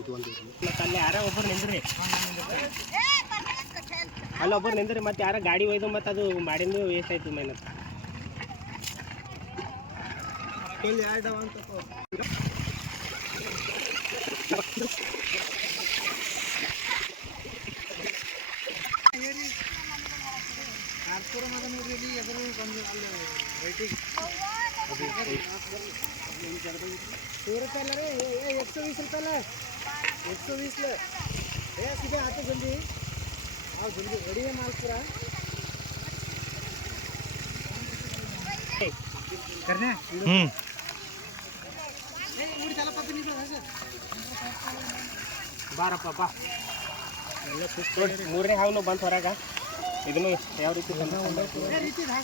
ಇದು ಒಂದು ಇಲ್ಲ ಅಲ್ಲಿ ಯಾರ ಒಬ್ಬರು ನಿಂದ್ರಿ. ಅಲ್ಲಿ ಒಬ್ಬರು ನಿಂದ್ರಿ ಮತ್ತೆ ಯಾರ ಗಾಡಿ ಒಯ್ದು ಮತ್ತೆ ಅದು ಮಾಡಿಂದು ವೇಸ್ಟ್ ಆಯ್ತು ಮೇನತ್ ಕಾರ್ಪುರ ಮಗನ ಎದುರು ಬಂದು ಅಲ್ಲಿ ವೈಟಿಗೆ ये एक सौ बीस रुपये ले एक सौ बीस ले ये सीधे आते जल्दी आओ जल्दी रेडी है माल पूरा करने ಹ್ಞೂ उड़ी चला पता नहीं पड़ा सर ಬಾರಪ್ಪ ಬಾ ನೋಡಿ ಮೂರನೇ ಹಾವು ಬಂತು ಹೊರಗ ಇದನ್ನು ಯಾವ ರೀತಿ ತಂದು ये रीति धार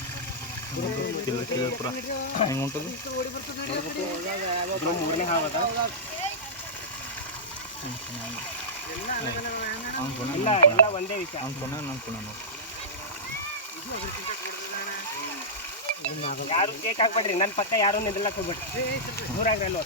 ಕಿಲೋ ಕಿಲೋ ಪುರ ಹೆಂಗೆ ಉಂಟದು ನಾನು ಯಾರು ಕೇಕ್ ಹಾಕ್ಬೇಡ್ರಿ ನನ್ನ ಪಕ್ಕ ಯಾರು ನಿಂದ್ರಲಕ್ಕೆ ಹೋಗ್ಬೇಡ್ರಿ ದೂರ ಆಗ್ರಿ ಅಲ್ವ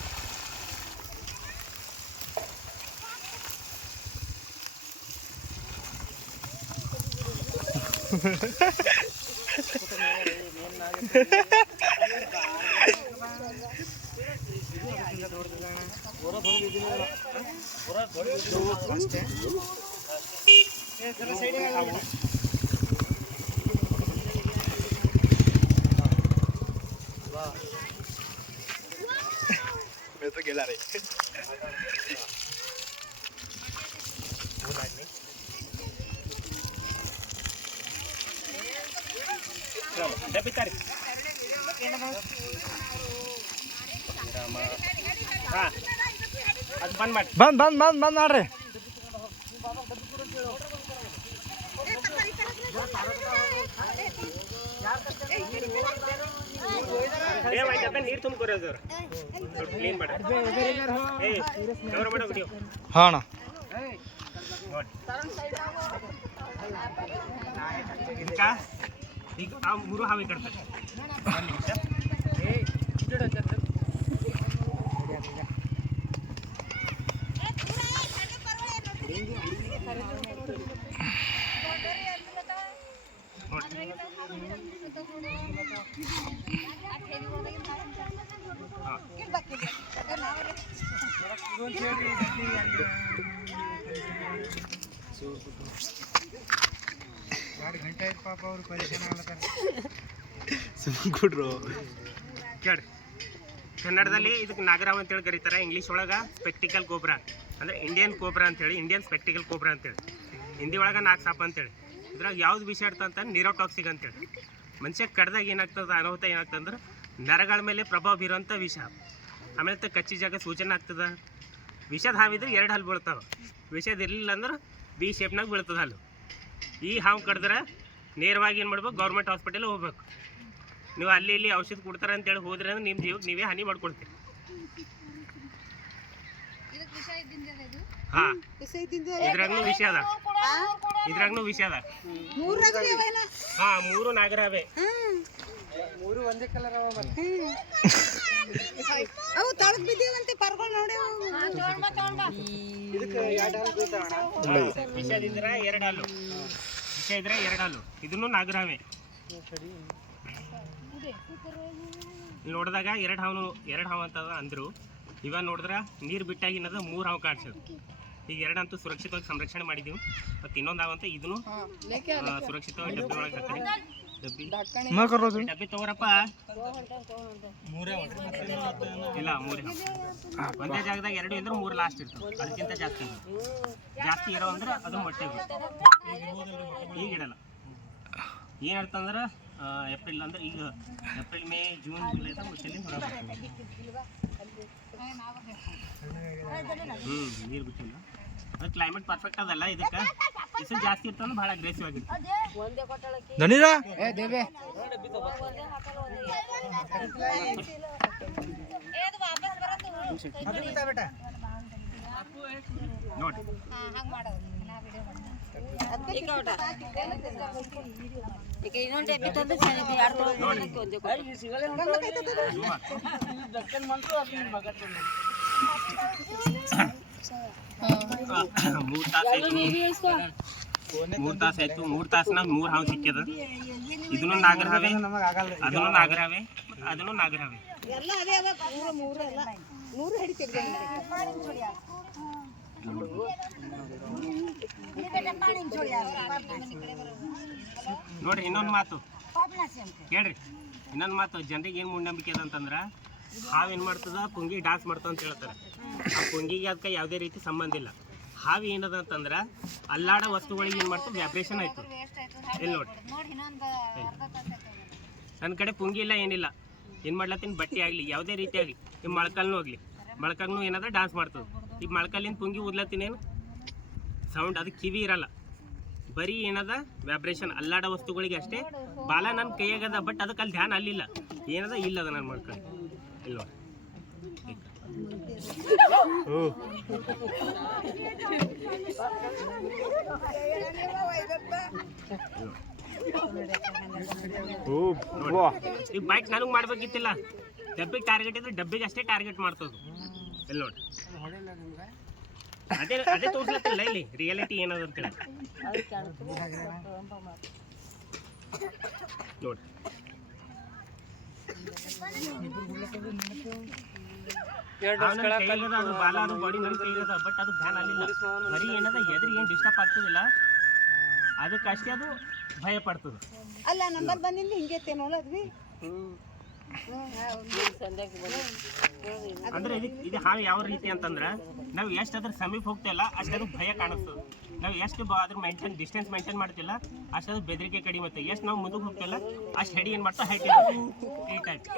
गेला रे ಡಬ್ಬಿ ತಾರಿ ಹಾಂ ಅದು ಬಂದ್ ಮಾಡಿ. ಬಂದ್ ಬಂದ್ ಬಂದ್ ಡಬ್ಬೆ ನೀರು ಸ್ವಲ್ಪ ಕ್ಲೀನ್ ಮಾಡಿ. ಏ ಕವರ್ ಮಾಡೋ ವಿಡಿಯೋ ಹಾಂ ನೋಡಿ. ಮೂರು ಹಾವಿ ಕಟ್ತಾರೆ ಒಂದು ನಿಮಿಷ ನೋಡಿ ಎರಡು ಗಂಟೆ ಪಾಪ ಅವ್ರು ಕೊಡ್ರು ಕೇಳಿ ಕನ್ನಡದಲ್ಲಿ ಇದಕ್ಕೆ ನಾಗರಾವ್ ಅಂತೇಳಿ ಕರೀತಾರೆ ಇಂಗ್ಲೀಷ್ ಒಳಗೆ ಸ್ಪೆಕ್ಟಿಕಲ್ ಕೋಬ್ರಾ ಅಂದರೆ ಇಂಡಿಯನ್ ಕೋಬ್ರ ಅಂತೇಳಿ ಇಂಡಿಯನ್ ಸ್ಪೆಕ್ಟಿಕಲ್ ಕೋಬ್ರಾ ಅಂತೇಳಿ. ಹಿಂದಿ ಒಳಗೆ ನಾಲ್ಕು ಸಾಪ ಅಂತೇಳಿ. ಇದ್ರಾಗ ಯಾವ್ದು ವಿಷ ಇರ್ತಂತ ನಿರೋಟಾಕ್ಸಿಕ್ ಅಂತೇಳಿ. ಮನುಷ್ಯ ಕಡ್ದಾಗ ಏನಾಗ್ತದೆ, ಅನಾಹುತ ಏನಾಗ್ತಂದ್ರೆ ನರಗಳ ಮೇಲೆ ಪ್ರಭಾವ ಬೀರುವಂಥ ವಿಷ. ಆಮೇಲೆ ತ ಕಚ್ಚಿ ಜಾಗ ಸೂಚನೆ ಆಗ್ತದೆ. ವಿಷದ ಹಾವಿದ್ರೆ ಎರಡು ಹಲ್ಲು ಬೀಳ್ತಾವೆ. ವಿಷದ ಇರಲಿಲ್ಲ ಅಂದ್ರೆ ಬಿ ಶೇಪ್ನಾಗ ಬೀಳ್ತದೆ ಹಲ್ಲು. ಈ ಹಾವು ಕಡ್ದ್ರೆ ನೇರವಾಗಿ ಏನು ಮಾಡ್ಬೇಕು? ಗೌರ್ಮೆಂಟ್ ಹಾಸ್ಪಿಟಲ್ ಹೋಗ್ಬೇಕು. ನೀವು ಅಲ್ಲಿ ಇಲ್ಲಿ ಔಷಧ ಕೊಡ್ತಾರೆ ಅಂತೇಳಿ ಹೋದ್ರೆ ಅಂದ್ರೆ ನಿಮ್ಮ ಜೀವಕ್ಕೆ ನೀವೇ ಹಾನಿ ಮಾಡ್ಕೊಳ್ತೀರಿ ಹಾ. ಇದ್ರಾಗೂ ವಿಷ ಅದ. ಇದ್ರಾಗೂ ವಿಷ ಅದ. ಹಾ ಮೂರು ನಾಗರವೆ ಮೂರು ಒಂದೇ ಕಲರ್ ಅವ ಅವು ತಳಗ್ ಬಿದ್ದೀವಂತೆ ಪರ್ಗಳು ನೋಡಿ ಇದಕ್ಕೆ ಎರಡು ಹಾಲು ಎರಡು ಹಾಲು. ಇದ್ರೆ ಎರಡು ಹಾಲು. ಇದನ್ನು ನಾಗರಾವೆ ನೋಡಿದಾಗ ಎರಡು ಹಾವು ಎರಡು ಹಾವು ಅಂತ ಅಂದ್ರು. ಇವಾಗ ನೋಡಿದ್ರೆ ನೀರು ಬಿಟ್ಟಾಗಿನದು ಮೂರು ಹಾವು ಕಾಣಿಸೋದು. ಈಗ ಎರಡಂತೂ ಸುರಕ್ಷಿತವಾಗಿ ಸಂರಕ್ಷಣೆ ಮಾಡಿದ್ದೀವಿ. ಮತ್ತು ಇನ್ನೊಂದು ಹಾವು ಅಂತ ಇದನ್ನು ಸುರಕ್ಷಿತವಾಗಿ ಡಬ್ಬಿ ಒಳಗೆ ಹಾಕ್ತಾರೆ ಡಬ್ಬಿ. ಮಾ ಕರೋದು ಡಬ್ಬಿ ತಗೋರಪ್ಪ. ಇಲ್ಲ ಮೂರೇ. ಒಂದೇ ಜಾಗದಾಗ ಎರಡು ಇದ್ರೆ ಮೂರು ಲಾಸ್ಟ್ ಇರ್ತವೆ ಅದಕ್ಕಿಂತ ಜಾಸ್ತಿ ಜಾಸ್ತಿ ಇರೋ ಅಂದ್ರೆ ಅದು ಮೊಟ್ಟೆ ಈಗ ಇಡಲ್ಲ. ಏನು ಅಂತಂದ್ರೆ ಏಪ್ರಿಲ್ ಅಂದ್ರೆ ಈಗ ಏಪ್ರಿಲ್ ಮೇ ಜೂನ್ ಜುಲೈ ಮುಚ್ಚಲಿ ಹೊರಗೆ ಹ್ಞೂ ನೀರು ಬಿಟ್ಟಿಲ್ಲ. ಅದು ಕ್ಲೈಮೇಟ್ ಪರ್ಫೆಕ್ಟ್ ಅದಲ್ಲ ಇದಕ್ಕೆ. ಬಿಸಿಲು ಜಾಸ್ತಿ ಇರ್ತಂದ್ರೆ ಭಾಳ ಅಗ್ರೆಸಿವ್ ಆಗಿರುತ್ತೆ ದನಿರ ಏ ದೇವೆ ಅದು ಬಿಡ್ತಾ ಬೇಟ. ನೋಡಿ. ಈಗ ಇನ್ನೊಂದು ಡಬ್ಬಿ ತಂದು ಚೆನ್ನಾಗಿ ಎರಡು ತೊಗೊಂಡು ಒಂದೇ ಮೂರು ತಾಸು ಆಯ್ತು ಮೂರು ತಾಸು ಆಯ್ತು ಮೂರು ತಾಸ್ನಾಗ ಮೂರು ಹಾವು ಸಿಕ್ಕದ ಇದನ್ನು ನಾಗರ ಹಾವೆ ನಮಗೆ ಆಗಲ್ಲ ಅದನ್ನು ನಾಗರ ಹಾವೆ ಅದನ್ನು ನಾಗರ ಹಾವೆ ನೋಡ್ರಿ, ಇನ್ನೊಂದು ಮಾತು. ಹೇಳ್ರಿ. ಇನ್ನೊಂದು ಮಾತು. ಜನರಿಗೆ ಏನು ಮೂಢನಂಬಿಕೆ ಅದ ಅಂತಂದ್ರೆ ಹಾವು ಏನು ಮಾಡ್ತದ ಪುಂಗಿ ಡಾನ್ಸ್ ಮಾಡ್ತದ ಅಂತ ಹೇಳ್ತಾರೆ. ಆ ಪುಂಗಿಗೆ ಅದಕ್ಕೆ ಯಾವುದೇ ರೀತಿ ಸಂಬಂಧ ಇಲ್ಲ. ಹಾವು ಏನದ ಅಂತಂದ್ರೆ ಅಲ್ಲಾಡ ವಸ್ತುಗಳಿಗೆ ಏನು ಮಾಡ್ತದೆ ವ್ಯಾಬ್ರೇಷನ್ ಆಯ್ತು. ಇಲ್ಲಿ ನೋಡಿ? ನನ್ನ ಕಡೆ ಪುಂಗಿ ಇಲ್ಲ, ಏನಿಲ್ಲ. ಏನು ಮಾಡ್ಲತ್ತಿನ? ಬಟ್ಟೆ ಆಗಲಿ, ಯಾವುದೇ ರೀತಿ ಆಗಲಿ. ಈ ಮೊಳಕಲ್ನೂ ಹೋಗ್ಲಿ. ಮೊಳಕಲ್ನೂ ಏನಾದ್ರೆ ಡಾನ್ಸ್ ಮಾಡ್ತದೆ. ಈಗ ಮೊಳಕಲ್ಲಿಂದ ಪುಂಗಿ ಊದ್ಲತ್ತಿನೇನು ಸೌಂಡ್ ಅದು ಕಿವಿ ಇರಲ್ಲ. ಬರೀ ಏನದ? ವ್ಯಾಬ್ರೇಷನ್ ಅಲ್ಲಾಡ ವಸ್ತುಗಳಿಗೆ ಅಷ್ಟೇ. ಬಾಲ ನನ್ನ ಕೈಯಾಗದ ಬಟ್ ಅದಕ್ಕೆ ಅಲ್ಲಿ ಧ್ಯಾನ ಅಲ್ಲಿಲ್ಲ. ಏನದ? ಇಲ್ಲದ ನಾನು ಮಾಡ್ಕೊಂಡು ಇಲ್ಲ ನೋಡಿ. ಈ ಬೈಕ್ ನನಗೆ ಮಾಡ್ಬೇಕಿತ್ತಿಲ್ಲ. ಡಬ್ಬಿಗೆ ಟಾರ್ಗೆಟ್ ಇದ್ರೆ ಡಬ್ಬಿಗೆ ಅಷ್ಟೇ ಟಾರ್ಗೆಟ್ ಮಾಡ್ತದು ಇಲ್ಲಿ ನೋಡಿ. ಅದೇ ಅದೇ ತೋರ್ಸ್ಲತ್ತಿಲ್ಲ ಇಲ್ಲಿ ರಿಯಾಲಿಟಿ ಏನದ ಅಂತೇಳಿ ನೋಡಿ. ಅವ್ನ್ ನನ್ ಕೈಯಲ್ಲದ, ಅದು ಬಾಲ ಅದು ಬಾಡಿ ನನ್ನ ಕೈಯಲ್ಲದ ಬಟ್ ಅದು ಧ್ಯಾನ ಆಗಲಿಲ್ಲ. ಬರೀ ಏನದ ಎದ್ರಿ ಏನು ಡಿಸ್ಟರ್ಬ್ ಆಗ್ತದಿಲ್ಲ. ಅದಕ್ಕಷ್ಟೇ ಅದು ಭಯ ಪಡ್ತದೆ. ಅಲ್ಲ ನಂಬರ್ ಬಂದಿಲ್ಲ ಹಿಂಗೈತೇನೋ ಅದ್ವಿ. ಅಂದ್ರೆ ಇದು ಇದು ಹಾವು ಯಾವ ರೀತಿ ಅಂತಂದ್ರೆ ನಾವು ಎಷ್ಟು ಅದ್ರ ಸಮೀಪ ಹೋಗ್ತಿಲ್ಲ ಅಷ್ಟು ಅದು ಭಯ ಕಾಣಿಸ್ತದೆ ನಾವು ಎಷ್ಟು ಅದ್ರ ಮೇಂಟೈನ್ ಡಿಸ್ಟೆನ್ಸ್ ಮೇಂಟೈನ್ ಮಾಡ್ತಿಲ್ಲ ಅಷ್ಟು ಅದು ಬೆದರಿಕೆ ಕಡಿಮೆ ಮತ್ತೆ ಎಷ್ಟು ನಾವು ಮುಂದಕ್ಕೆ ಹೋಗ್ತಿಲ್ಲ ಅಷ್ಟು ಹೆಡಿ ಏನು ಮಾಡ್ತಾ ಹೈಟ್ ಈ ಟೈಪ್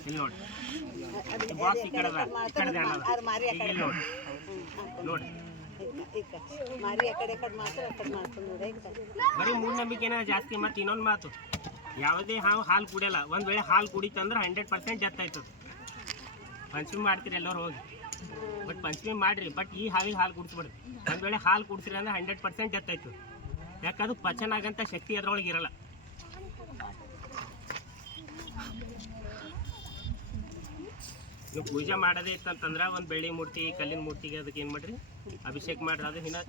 ಇಲ್ಲಿ ನೋಡಿ. ಬಾಕ್ಸ್ ಈ ಕಡೆ ಈ ಕಡೆ ನೋಡಿ. ಅದ ಮಾರಿ ಬರೀ ಮೂಢನಂಬಿಕೆನ ಜಾಸ್ತಿ ಮತ್ತೆ ಇನ್ನೊಂದು ಮಾತು. ಯಾವುದೇ ಹಾವು ಹಾಲು ಕುಡಿಯಲ್ಲ, ಒಂದು ವೇಳೆ ಹಾಲು ಕುಡಿತಂದ್ರೆ ಹಂಡ್ರೆಡ್ ಪರ್ಸೆಂಟ್ ಡೆತ್ ಆಯ್ತದ. ಪಂಚಮಿ ಮಾಡ್ತೀರಿ ಎಲ್ಲರೂ ಹೋಗಿ. ಬಟ್ ಪಂಚಮಿ ಮಾಡ್ರಿ ಬಟ್ ಈ ಹಾವಿಗೆ ಹಾಲು ಕುಡಿಸ್ಬಿಡ್ರಿ ಒಂದು ವೇಳೆ ಹಾಲು ಕುಡಿಸ್ರಿ ಅಂದ್ರೆ ಹಂಡ್ರೆಡ್ ಪರ್ಸೆಂಟ್ ಡೆತ್ ಆಯ್ತದ. ಯಾಕಂದ್ರೆ ಪಚನ ಆಗಂತ ಶಕ್ತಿ ಅದ್ರೊಳಗೆ ಇರಲ್ಲ. ನೀವು ಪೂಜೆ ಮಾಡೋದೇ ಇತ್ತಂತಂದ್ರೆ ಒಂದು ಬೆಳ್ಳಿ ಮೂರ್ತಿ ಕಲ್ಲಿನ ಮೂರ್ತಿಗೆ ಅದಕ್ಕೆ ಏನು ಮಾಡ್ರಿ? ಅಭಿಷೇಕ ಮಾಡ್ರಿ. ಅದು ಹಿನ್ನ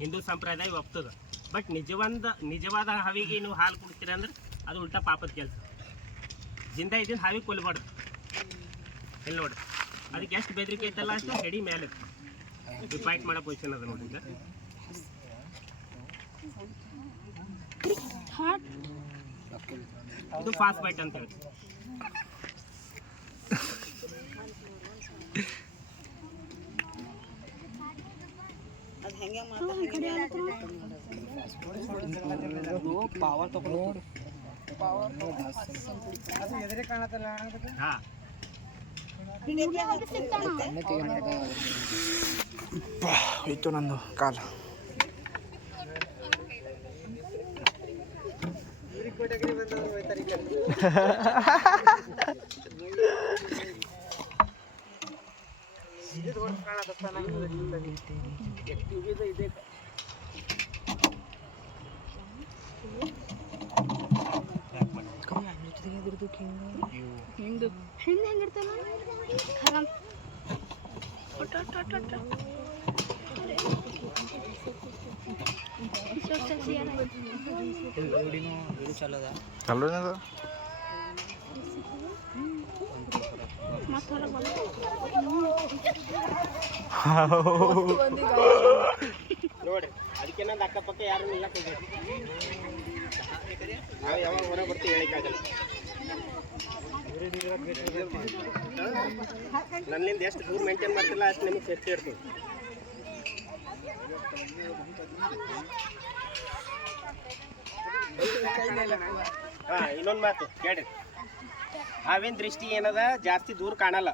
ಹಿಂದೂ ಸಂಪ್ರದಾಯ ಒಪ್ತದ. ಬಟ್ ನಿಜವಂದ ನಿಜವಾದ ಹಾವಿಗೆ ನೀವು ಹಾಲು ಕುಡ್ತೀರ ಅಂದ್ರೆ ಅದು ಉಲ್ಟಾ ಪಾಪದ ಕೆಲಸ. ಜಿಂದ ಇದ್ದಿನ ಹಾವಿ ಕೊಲ್ಬಾರ್ದು. ಇಲ್ಲಿ ನೋಡಿ ಅದಕ್ಕೆ ಎಷ್ಟು ಬೆದರಿಕೆ ಐತಲ್ಲ ಅಷ್ಟು ಹೆಡಿ ಮೇಲೆ. ಫೈಟ್ ಮಾಡೋ ಪೊಸಿಷನ್ ಅದ ನೋಡಿ ಇದು ಫಾಸ್ಟ್ ಬೈಟ್ ಅಂತ ಹೇಳಿ ಅದು ಹೆಂಗೆ ಮಾಡ್ತಾರೆ ಪವರ್ ತಗೊಂಡು ಅದು ಎದುರೇ ಕಾಣತ್ತಲ್ಲ ಹಾಂ ಇತ್ತು ನಂದು ಕಾಲ. ಕೋಟಗಿರಿ ಬಂದವರು ಹೋಯ್ತಾರೆ ಈ ಕಡೆ ಇದು ಹೊರ್ಟ್ ಕಾಣತ್ತಪ್ಪ ನಂಗೆ ಇದೆ ಇದೆ ಚಲೋ ನೋಡಿ ಅದಕ್ಕೆ ಅಕ್ಕಪಕ್ಕ ಯಾರು ಇಲ್ಲ ನಾವು ಯಾವಾಗ ಹೊರಗೆ ಬರ್ತೀವಿ ಹೇಳಿಕ್ಕಾಗಲ್ಲ. ನನ್ನಿಂದ ಎಷ್ಟು ದೂರ ಮೇಂಟೈನ್ ಮಾಡ್ತಿಲ್ಲ ಅಷ್ಟು ನಿಮಗೆ ಸೇಫ್ಟಿ ಇರ್ತೀವಿ. ಹಾಂ, ಇನ್ನೊಂದು ಮಾತು ಕೇಳಿ ಹಾವಿನ ದೃಷ್ಟಿ ಏನದ? ಜಾಸ್ತಿ ದೂರ ಕಾಣಲ್ಲ.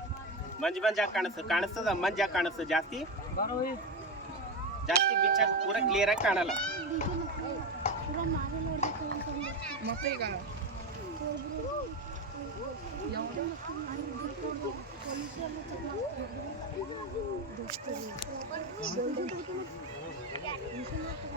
ಮಂಜು ಮಂಜಾಗಿ ಕಾಣಿಸ್ತದೆ ಕಾಣಿಸ್ತದ ಮಂಜಾಗಿ ಕಾಣಿಸ್ತದೆ ಜಾಸ್ತಿ. ಜಾಸ್ತಿ ಬಿಚ್ಚಾಗಿ ಪೂರ ಕ್ಲಿಯರಾಗಿ ಕಾಣಲ್ಲ. ಮತ್ತೆ ಈಗ ಮತ್ತೆ ಮತ್ತೆ ಮತ್ತೆ ಮತ್ತೆ ವಾಪಸ್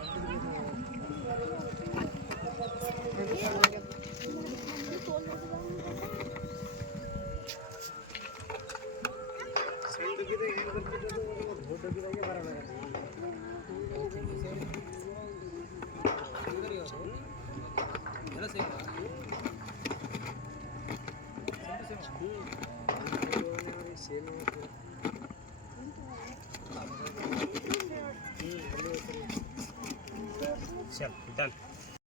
ಹೊರಗೆ ನಾವು